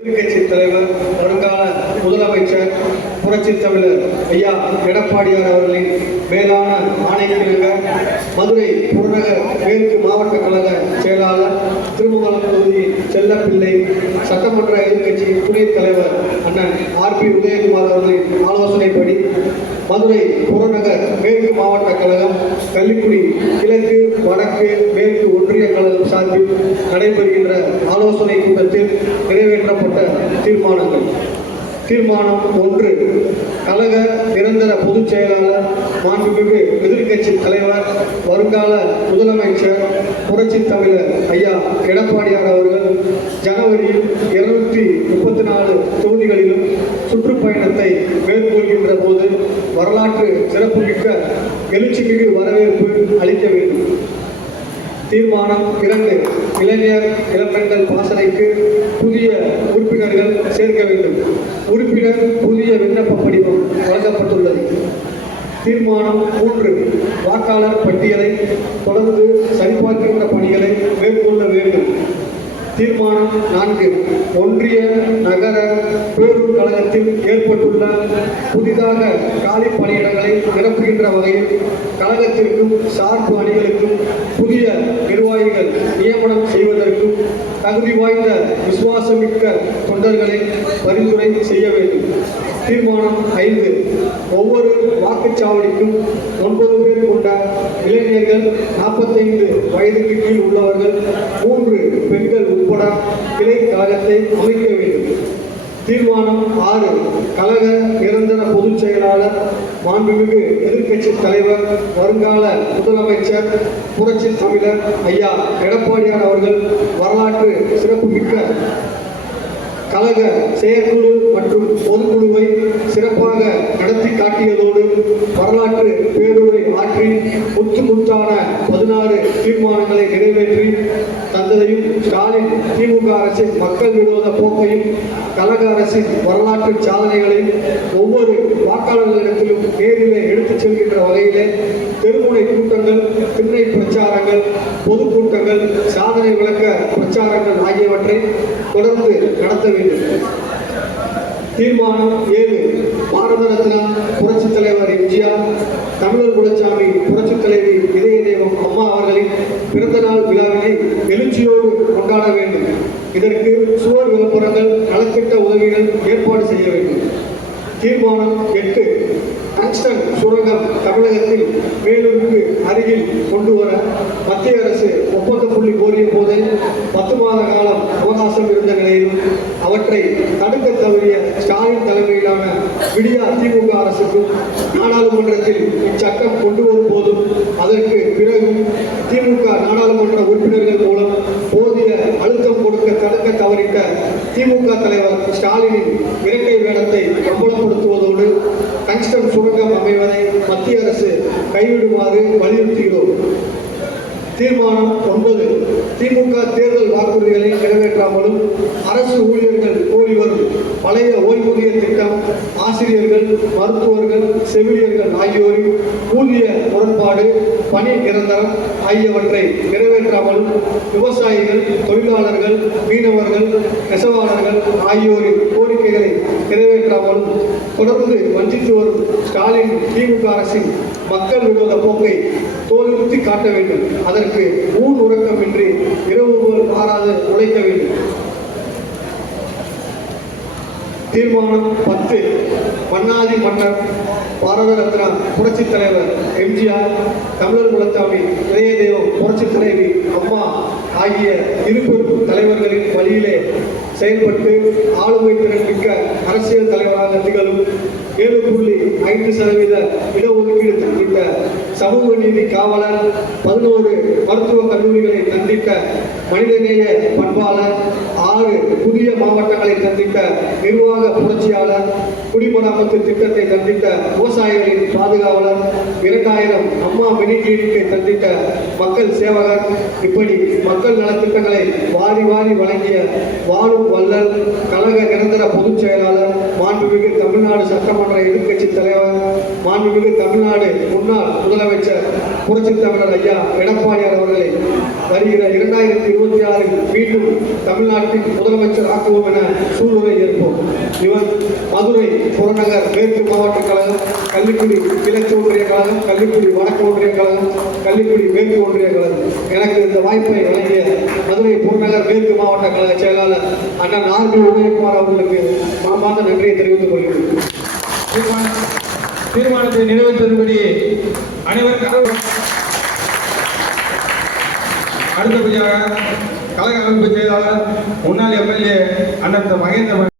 எதிர்கட்சி தலைவர் வருங்கால முதலமைச்சர் புரட்சி தமிழர் ஐயா எடப்பாடியார் அவர்களின் மேலான ஆணைக்கிழங்க மதுரை புறநகர் மேற்கு மாவட்ட கழக செயலாளர் திருமங்கலம் தொகுதி செல்லப்பிள்ளை சட்டமன்ற எதிர்கட்சியின் துணைத் தலைவர் அண்ணன் ஆர் பி உதயகுமார் அவர்களின் ஆலோசனைப்படி மதுரை புறநகர் மேற்கு மாவட்ட கழகம் கள்ளிக்குடி கிழக்கு வடக்கு மேற்கு ஒன்றிய கழகம் சார்பில் நடைபெறுகின்ற ஆலோசனை கூட்டத்தில் நிறைவேற்றப்பட்ட தீர்மானங்கள். தீர்மானம் ஒன்று கழக நிரந்தர பொதுச் செயலாளர் மாண்புமிகு எதிர்க்கட்சி தலைவர் வருங்கால முதலமைச்சர் புரட்சி தமிழர் ஐயா எடப்பாடியார் அவர்கள் ஜனவரியில் இருநூற்றி முப்பத்தி நாலு தொகுதிகளிலும் சுற்றுப்பயணத்தை மேற்கொள்கின்ற போது வரலாற்று சிறப்புமிக்க எழுச்சிமிகு வரவேற்பு அளிக்க வேண்டும். தீர்மானம் இரண்டு இளைஞர் இளம்பெண்கள் பாசனைக்கு புதிய உறுப்பினர்கள் சேர்க்க வேண்டும். உறுப்பினர் தீர்மானம் மூன்று. வாக்காளர் பட்டியலை தொடர்ந்து சரிபார்க்கின்ற பணிகளை மேற்கொள்ள வேண்டும். தீர்மானம் நான்கு. ஒன்றிய நகர பேரூர் கழகத்தில் ஏற்பட்டுள்ள புதிதாக காலி பணியிடங்களை நிரப்புகின்ற வகையில் கழகத்திற்கும் சார்பு அணிகளுக்கும் புதிய நிர்வாகிகள் நியமனம் செய்வதற்கும் தகுதி வாய்ந்த விசுவாசமிக்க தொண்டர்களை பரிந்துரை செய்ய வேண்டும். தீர்மானம் ஐந்து. ஒவ்வொரு வாக்குச்சாவடிக்கும் ஒன்பது பேர் கொண்ட இளைஞர்கள் நாற்பத்தைந்து வயதுக்கு கீழ் உள்ளவர்கள் மூன்று பெண்கள் உட்பட கிளை கழகத்தை அமைக்க வேண்டும் தீர்மானம் ஆறு. கழக நிரந்தர பொதுச் செயலாளர் மாண்புமிகு எதிர்க்கட்சி தலைவர் வருங்கால முதலமைச்சர் புரட்சி தமிழர் ஐயா எடப்பாடியார் அவர்கள் வரலாற்று சிறப்புமிக்க கழக செயற்குழு மற்றும் பொதுக்குழுவை சிறப்பாக நடத்தி காட்டியதோடு வரலாற்று பேருரை ஆற்றி முத்து முத்தான பதினாறு தீர்மானங்களை நிறைவு தந்ததையும் ஸ்டாலின் திமுக அரசின் மக்கள் விரோத போக்கையும் கழக அரசின் வரலாற்று சாதனைகளையும் ஒவ்வொரு வாக்காளர்களிடத்திலும் நேரிலே எடுத்துச் செல்கின்ற வகையிலே தெருமுனை கூட்டங்கள் திண்ணை பிரச்சாரங்கள் பொதுக்கூட்டங்கள் சாதனை விளக்க பிரச்சாரங்கள் ஆகியவற்றை தொடர்ந்து நடத்த வேண்டும். தீர்மானம் ஏழு. பாரத ரத்னா புரட்சித் தலைவர் எம்ஜிஆர் தமிழர் குலச்சாமி புரட்சித் தலைவி சுவர் நலத்திட்ட உதவிகள் ஏற்பாடு செய்ய வேண்டும். தீர்மானம் எட்டு. டங்ஸ்டன் சுரங்கம் தமிழகத்தில் வேலூருக்கு அருகில் கொண்டு வர மத்திய அரசு ஒப்பந்த புள்ளி கோரிய போது பத்து மாத காலம் அவகாசம் இருந்த நிலையிலும் அவற்றை தடுக்க தவறிய ஸ்டாலின் தலைமையிலான விடியா திமுக அரசுக்கும் நாடாளுமன்றத்தில் இச்சட்டம் கொண்டு வரும் போதும் அதற்கு பிறகும் திமுக நாடாளுமன்ற உறுப்பினர்கள் மூலம் போதிய அழுத்தம் கொடுக்க தடுக்க தவறிட்ட திமுக தலைவர் இயற்கை வேடத்தை அம்பலப்படுத்துவதோடு டங்ஸ்டன் சுரங்கம் அமைவதை மத்திய அரசு கைவிடுமாறு வலியுறுத்துகிறோம். தீர்மானம் ஒன்பது. திமுக தேர்தல் வாக்குறுதிகளை நிறைவேற்றாமலும் அரசு ஊழியர்கள் கோரி வரும் பழைய ஓய்வூதிய திட்டம் ஆசிரியர்கள் மருத்துவர்கள் செவிலியர்கள் ஆகியோரின் ஊதிய முரண்பாடு பணி நிரந்தரம் ஆகியவற்றை நிறைவேற்றாமல் விவசாயிகள் தொழிலாளர்கள் மீனவர்கள் நெசவாளர்கள் ஆகியோரின் கோரிக்கைகளை நிறைவேற்றாமலும் தொடர்ந்து வஞ்சித்து வரும் ஸ்டாலின் திமுக அரசின் மக்கள் விரோத போக்கை தோலுறுத்தி காட்ட வேண்டும். அதற்கு ஊன் உறக்கமின்றி இரவு போல் மாறாது உழைக்க வேண்டும். தீர்மானம் பத்து. மன்னாதி மன்னர் பாரத ரத்னா புரட்சித் தலைவர் எம்ஜிஆர் தமிழர் குலச்சாமி இளையதேவம் தெய்வம் புரட்சித் தலைவி அம்மா ஆகிய இருபெரும் தலைவர்களின் வழியிலே செயல்பட்டு ஆளுமை திறன் மிக்க அரசியல் தலைவராக திகழும் ஏழு புள்ளி ஐந்து சதவீத இடஒதுக்கீடு தந்திட்ட சமூக நீதி காவலர் பதினோரு மருத்துவக் கல்லூரிகளை தந்திட்ட மனிதநேய பண்பாளர் ஆறு மாவட்டங்களை சந்தித்த நிர்வாக புரட்சியாளர் குடிமராமத்து திட்டத்தை சந்தித்த விவசாயிகளின் பாதுகாவலர் இரண்டாயிரம் அம்மா மினி கிளினிக்கை தந்திட்ட மக்கள் சேவகர் இப்படி மக்கள் நலத்திட்டங்களை வாரி வாரி வழங்கிய வாழும் வல்லல் கழக நிரந்தர பொதுச் செயலாளர் மாண்புமிகு தமிழ்நாடு சட்டமன்ற எதிர்க்கட்சி தலைவர் மாண்புமிகு தமிழ்நாடு முன்னாள் முதலமைச்சர் புரட்சி தமிழர் ஐயா எடப்பாடியார் அவர்களை வருகிற இரண்டாயிரத்தி இருபத்தி ஆறில் மீண்டும் தமிழ்நாட்டின் முதலமைச்சர் ஆக்குவோம் என சூளுரை ஏற்போம். இவர் மதுரை புறநகர் மேற்கு மாவட்ட கழகம் கள்ளிக்குடி கிழக்கு ஒன்றிய கழகம் கள்ளிக்குடி வடக்கு ஒன்றிய கழகம் கள்ளிக்குடி மேற்கு ஒன்றிய கழகம். எனக்கு இந்த வாய்ப்பை வழங்கிய மதுரை புறநகர் மேற்கு மாவட்ட கழக செயலாளர் அண்ணன் ஆர்பி உதயகுமார் அவர்களுக்கு மாமாத நன்றியை தெரிவித்துக் கொள்கிறேன். தீர்மானத்தை நிறைவேற்றும்படி அனைவருக்கும் அடுத்தபடியாக கழக அமைப்பு செயலாளர் முன்னாள் எம்எல்ஏ அண்ணன் மகேந்திர